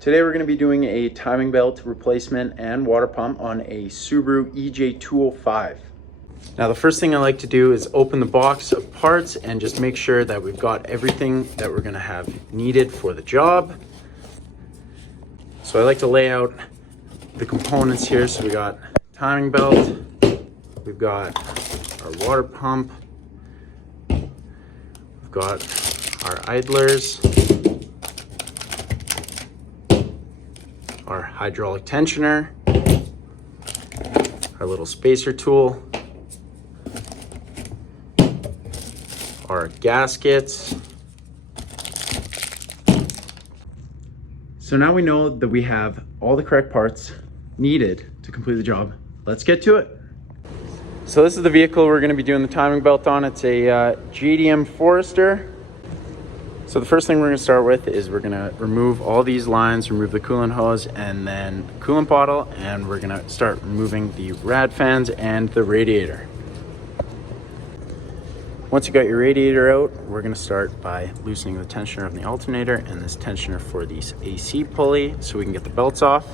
Today we're going to be doing a timing belt replacement and water pump on a Subaru EJ205. Now the first thing I like to do is open the box of parts and just make sure that we've got everything that we're going to have needed for the job. So I like to lay out the components here. So we got timing belt, we've got our water pump, we've got our idlers, our hydraulic tensioner, our little spacer tool, our gaskets. So now we know that we have all the correct parts needed to complete the job. Let's get to it. So this is the vehicle we're going to be doing the timing belt on. It's a JDM Forester. So the first thing we're going to start with is we're going to remove all these lines, remove the coolant hose and then coolant bottle, and we're going to start removing the rad fans and the radiator. Once you got your radiator out, we're going to start by loosening the tensioner of the alternator and this tensioner for the AC pulley so we can get the belts off.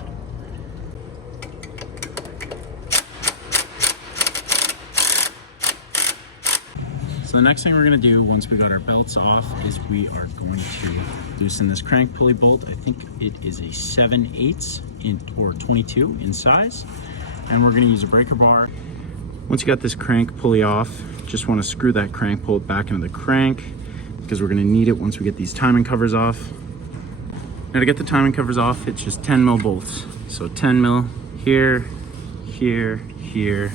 So the next thing we're going to do once we got our belts off is we are going to loosen this crank pulley bolt. I think it is a 7/8 or 22 in size, and we're going to use a breaker bar. Once you got this crank pulley off, just want to screw that crank pulley back into the crank because we're going to need it once we get these timing covers off. Now to get the timing covers off, it's just 10 mil bolts. So 10 mil here, here, here.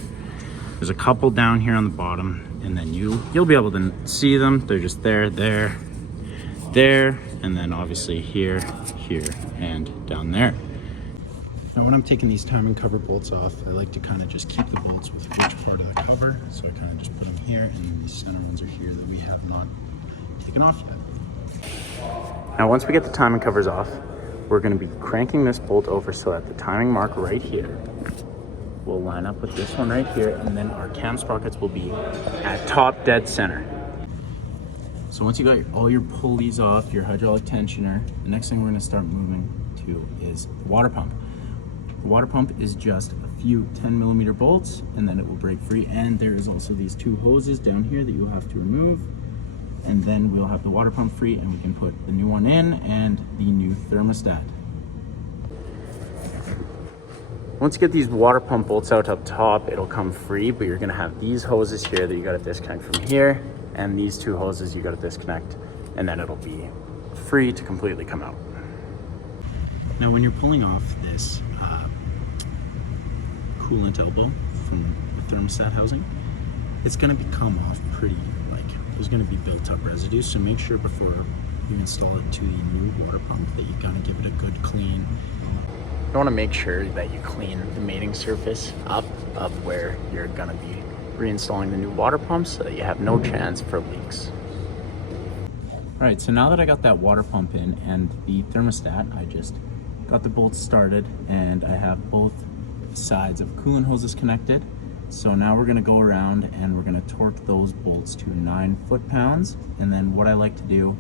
There's a couple down here on the bottom, and then you'll be able to see them. They're just there, there, and then obviously here, here, and down there. Now when I'm taking these timing cover bolts off, I like to kind of just keep the bolts with each part of the cover. So I kind of just put them here, and then these center ones are here that we have not taken off yet. Now once we get the timing covers off, we're going to be cranking this bolt over so that the timing mark right here will line up with this one right here, and then our cam sprockets will be at top dead center. So once you got all your pulleys off, your hydraulic tensioner, the next thing we're going to start moving to is the water pump. The water pump is just a few 10mm bolts, and then it will break free. And there is also these two hoses down here that you'll have to remove, and then we'll have the water pump free, and we can put the new one in and the new thermostat. Once you get these water pump bolts out up top, it'll come free, but you're gonna have these hoses here that you gotta disconnect from here, and these two hoses you gotta disconnect, and then it'll be free to completely come out. Now when you're pulling off this coolant elbow from the thermostat housing, it's gonna become off pretty, there's gonna be built up residue, so make sure before you install it to the new water pump that you gotta give it a good clean. You want to make sure that you clean the mating surface up of where you're going to be reinstalling the new water pump so that you have no chance for leaks. All right, so now that I got that water pump in and the thermostat, I just got the bolts started and I have both sides of coolant hoses connected. So now we're going to go around and we're going to torque those bolts to 9 foot-pounds. And then what I like to do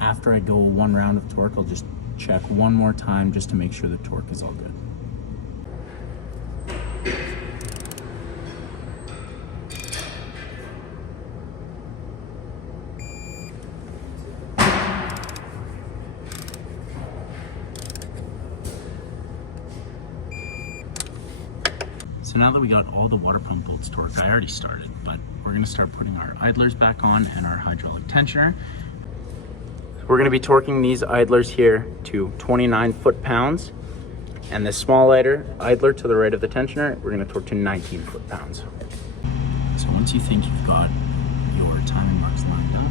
after I go one round of torque, I'll just check one more time just to make sure the torque is all good. So now that we got all the water pump bolts torqued, I already started, but we're going to start putting our idlers back on and our hydraulic tensioner. We're going to be torquing these idlers here to 29 foot-pounds, and this small idler to the right of the tensioner, we're going to torque to 19 foot-pounds. So once you think you've got your timing marks lined up,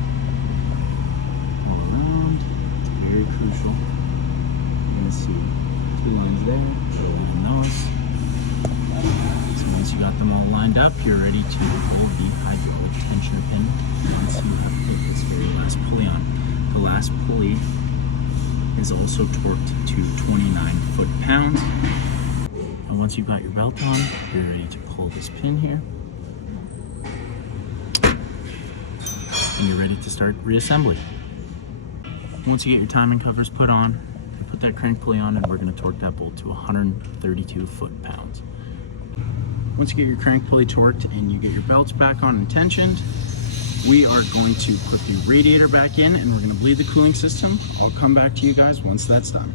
go around. It's very crucial. You're going to see 2 lines there, go even those. So once you got them all lined up, you're ready to hold the hydraulic tensioner pin once you have put this very last pulley on. The last pulley is also torqued to 29 foot-pounds. And once you've got your belt on, you're ready to pull this pin here. And you're ready to start reassembly. Once you get your timing covers put on, Put that crank pulley on and we're going to torque that bolt to 132 foot-pounds. Once you get your crank pulley torqued and you get your belts back on and tensioned, we are going to put the radiator back in and we're going to bleed the cooling system. I'll come back to you guys once that's done.